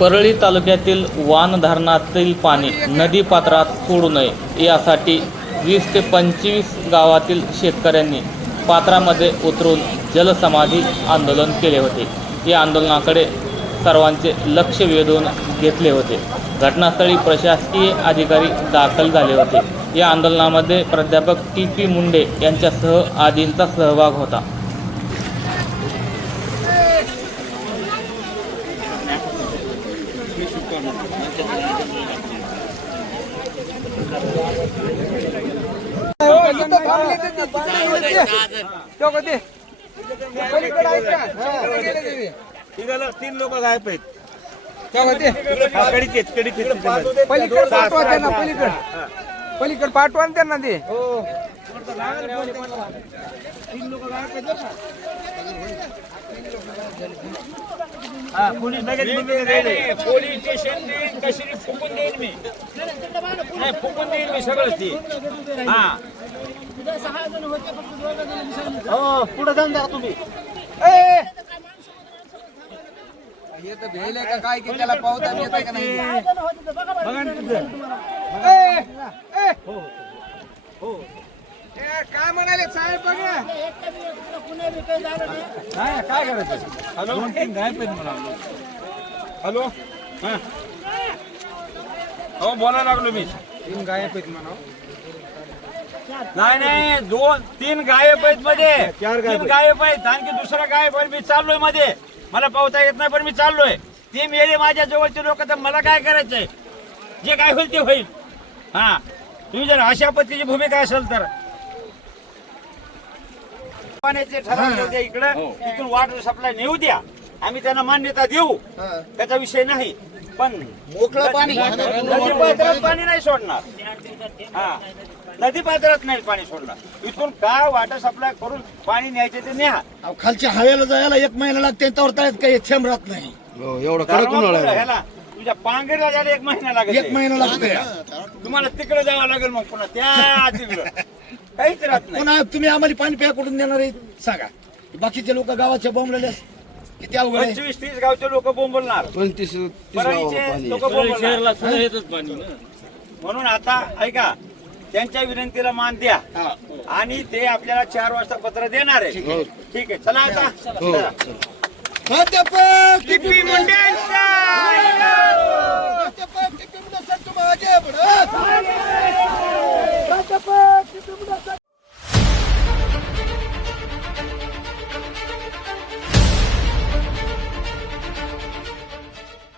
परळी तालुक्यातील वान धरणातील पाणी नदी पात्रात सोडू नये. यासाठी वीस ते पंचवीस गावातील शेतकऱ्यांनी पात्रामध्ये उतरून जलसमाधी आंदोलन केले होते. या आंदोलनाकडे सर्वांचे लक्ष वेधून घेतले होते. घटनास्थळी प्रशासकीय अधिकारी दाखल झाले होते. या आंदोलनामध्ये प्राध्यापक टी पी मुंडे यांच्यासह आदींचा सहभाग होता. तिघाला तीन लोक गायब आहेत. पलीकड आहेत, आहेत. पाठवा त्यांना पलीकड. पलीकड पाठवा त्यांना ते. हा, पोलीस लगेच बोलले, रेडे. पोलीस स्टेशन देईन कशी फुकून देईन मी. नाही फुकून देईन मी सगळंच ती. हा. हो पुढे जाऊन द्या तुम्ही. हे तर भेल आहे का काय की त्याला पावता येत आहे का नाही? बघा ना तिथं. ए, ए. काय म्हणाले साहेब बघा हा, काय करायचं? हॅलो. दोन तीन गायब आहेत मला हॅलो. हा. हो बोलायला लागलो मी. तीन गायब आहेत म्हणा. नाही नाही दोन तीन गायब आहेत मध्ये. चार गायब तीन गायब आहेत. आणखी दुसरा गायब आहे मी चाललोयमध्ये. मला पावता येत नाही पण मी चाललोय. ते मेले माझ्या जवळचे लोक तर मला काय करायचंय? जे काय होईल ते होईल. हा. तुम्ही जर अशा पद्धतीची भूमिका असेल तर. पाण्याचे ठराव द्या इकडं. इथून वॉटर सप्लाय नेऊ द्या. आम्ही त्यांना मान्यता देऊ. त्याचा विषय नाही. पण मोकळं पाणी. नदी पात्रात पाणी नाही सोडणार. हा. नदी पात्रात नाही पाणी सोडणार. इथून काय वाटर सप्लाय करून पाणी न्यायचे ते न्या. अहो, खालच्या हवेला जायला एक महिना लागते त्यावर तळ्यात काही थेंब राहत नाही. धर्मापुरं ह्याला तुझ्या पांगेला जायला एक महिना एक लागेल महिना लागतोय तुम्हाला तिकडे जावं लागेल मग पुन्हा त्या तिकडं. काहीच राहत नाही. पुन्हा तुम्ही आम्हाला पाणी प्या कुठून देणार आहे सांगा. बाकीचे लोक गावाच्या बोंबलेले किती अवघड आहे? पंचवीस तीस गावचे लोक बोंबलणार. परळीचे लोक बोंबलणार. म्हणून आता ऐका त्यांच्या विनंतीला मान द्या. आणि ते आपल्याला चार वाजता पत्र देणार आहे. ठीक आहे. चला आता. टिपी